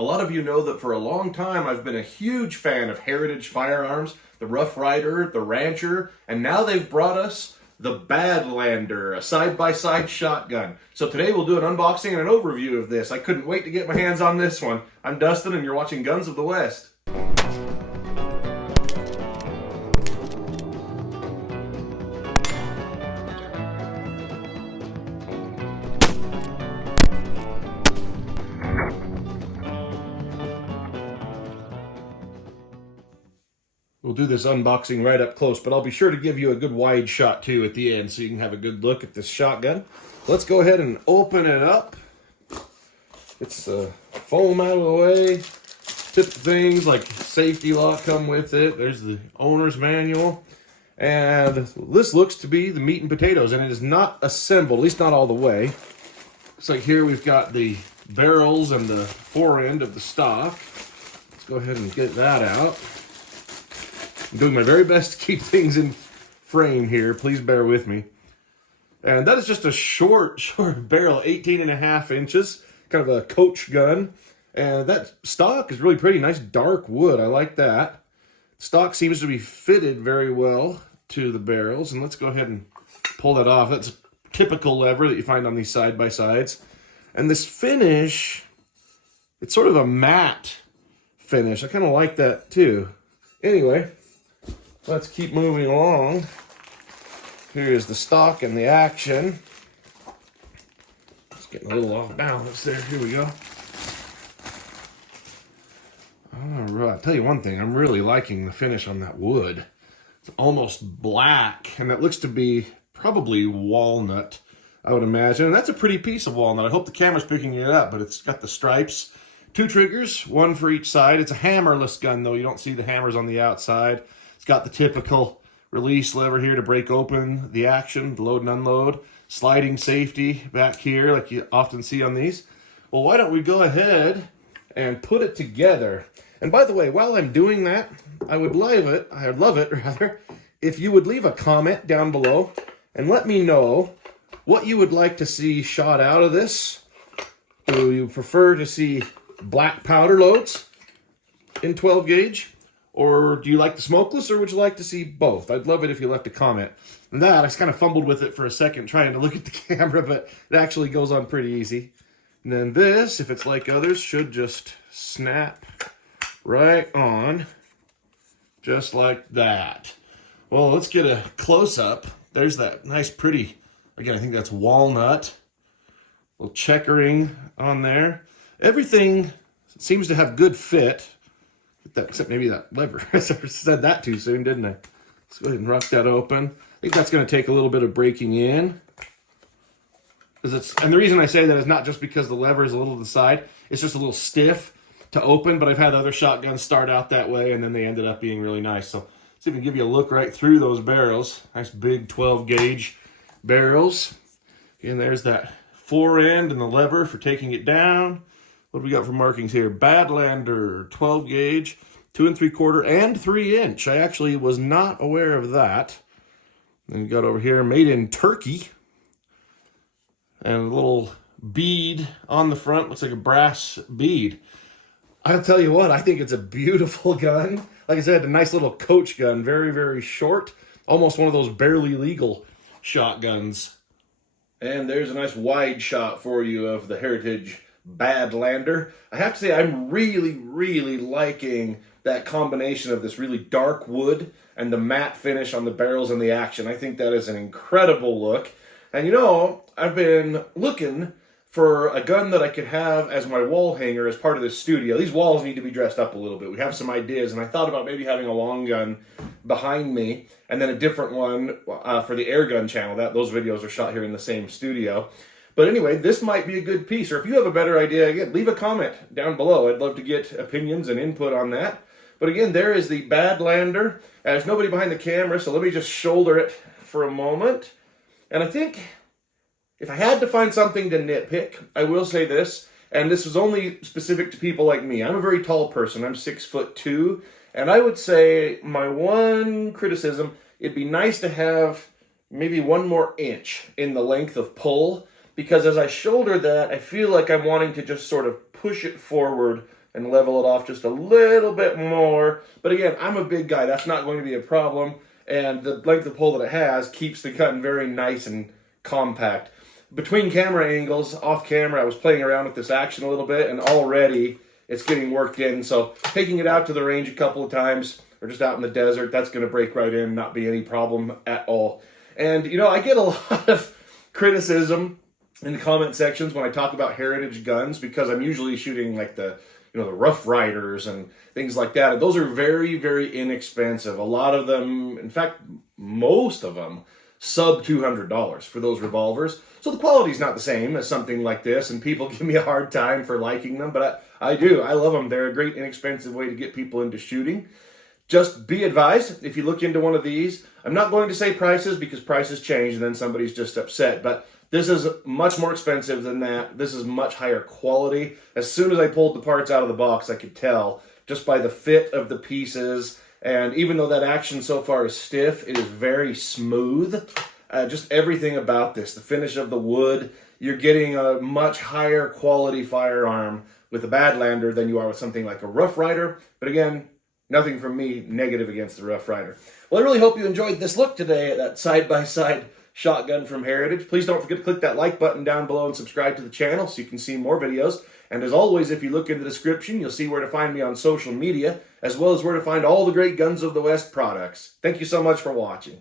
A lot of you know that for a long time I've been a huge fan of heritage firearms, the Rough Rider, the Rancher, and now they've brought us the Badlander, a side-by-side shotgun. So today we'll do an unboxing and an overview of this. I couldn't wait to get my hands on this one. I'm Dustin and you're watching Guns of the West. We'll do this unboxing right up close, but I'll be sure to give you a good wide shot too at the end so you can have a good look at this shotgun. Let's go ahead and open it up. It's foam out of the way. Typical things like safety lock come with it. There's the owner's manual. And this looks to be the meat and potatoes, and it is not assembled, at least not all the way. Looks like here we've got the barrels and the fore end of the stock. Let's go ahead and get that out. I'm doing my very best to keep things in frame here. Please bear with me. And that is just a short barrel, 18.5 inches. Kind of a coach gun. And that stock is really pretty. Nice dark wood. I like that. Stock seems to be fitted very well to the barrels. And let's go ahead and pull that off. That's a typical lever that you find on these side-by-sides. And this finish, it's sort of a matte finish. I kind of like that too. Anyway, let's keep moving along. Here's the stock and the action. It's getting a little off balance there. Here we go. All right, I'll tell you one thing. I'm really liking the finish on that wood. It's almost black, and that looks to be probably walnut, I would imagine. And that's a pretty piece of walnut. I hope the camera's picking it up, but it's got the stripes. 2 triggers, 1 for each side. It's a hammerless gun, though. You don't see the hammers on the outside. It's got the typical release lever here to break open the action, load and unload. Sliding safety back here like you often see on these. Well, why don't we go ahead and put it together. And by the way, while I'm doing that, I'd love it rather, if you would leave a comment down below and let me know what you would like to see shot out of this. Do you prefer to see black powder loads in 12 gauge? Or do you like the smokeless, or would you like to see both? I'd love it if you left a comment. And that, I just kind of fumbled with it for a second trying to look at the camera, but it actually goes on pretty easy. And then this, if it's like others, should just snap right on, just like that. Well, let's get a close-up. There's that nice pretty, again, I think that's walnut. Little checkering on there. Everything seems to have good fit. Except maybe that lever. I said that too soon, didn't I? Let's go ahead and rock that open. I think that's going to take a little bit of breaking in. And the reason I say that is not just because the lever is a little to the side. It's just a little stiff to open, but I've had other shotguns start out that way, and then they ended up being really nice. So let's even give you a look right through those barrels. Nice big 12 gauge barrels. And there's that fore end and the lever for taking it down. What do we got for markings here? Badlander, 12 gauge, 2 3/4 and 3 inch. I actually was not aware of that. Then we got over here, made in Turkey. And a little bead on the front, looks like a brass bead. I'll tell you what, I think it's a beautiful gun. Like I said, a nice little coach gun, very, very short. Almost one of those barely legal shotguns. And there's a nice wide shot for you of the Heritage Badlander. I have to say I'm really liking that combination of this really dark wood and the matte finish on the barrels and the action. I think that is an incredible look. And you know, I've been looking for a gun that I could have as my wall hanger as part of this studio. These walls need to be dressed up a little bit. We have some ideas, and I thought about maybe having a long gun behind me and then a different one for the air gun channel. Those videos are shot here in the same studio. But anyway, this might be a good piece. Or if you have a better idea, again, leave a comment down below. I'd love to get opinions and input on that. But again, there is the Badlander. There's nobody behind the camera, so let me just shoulder it for a moment. And I think if I had to find something to nitpick, I will say this, and this is only specific to people like me. I'm a very tall person. I'm 6'2", and I would say my one criticism, it'd be nice to have maybe 1 more inch in the length of pull, because as I shoulder that, I feel like I'm wanting to just sort of push it forward and level it off just a little bit more. But again, I'm a big guy. That's not going to be a problem. And the length of pull that it has keeps the gun very nice and compact. Between camera angles, off camera, I was playing around with this action a little bit, and already it's getting worked in. So taking it out to the range a couple of times, or just out in the desert, that's going to break right in, not be any problem at all. And, you know, I get a lot of criticism in the comment sections when I talk about heritage guns, because I'm usually shooting like the Rough Riders and things like that. And those are very, very inexpensive. A lot of them, in fact, most of them, sub $200 for those revolvers. So the quality's not the same as something like this, and people give me a hard time for liking them, but I do. I love them. They're a great inexpensive way to get people into shooting. Just be advised, if you look into one of these, I'm not going to say prices because prices change and then somebody's just upset, but this is much more expensive than that. This is much higher quality. As soon as I pulled the parts out of the box, I could tell just by the fit of the pieces. And even though that action so far is stiff, it is very smooth. Just everything about this, the finish of the wood, you're getting a much higher quality firearm with a Badlander than you are with something like a Rough Rider. But again, nothing from me negative against the Rough Rider. Well, I really hope you enjoyed this look today at that side-by-side shotgun from Heritage. Please don't forget to click that like button down below and subscribe to the channel so you can see more videos. And as always, if you look in the description, you'll see where to find me on social media, as well as where to find all the great Guns of the West products. Thank you so much for watching.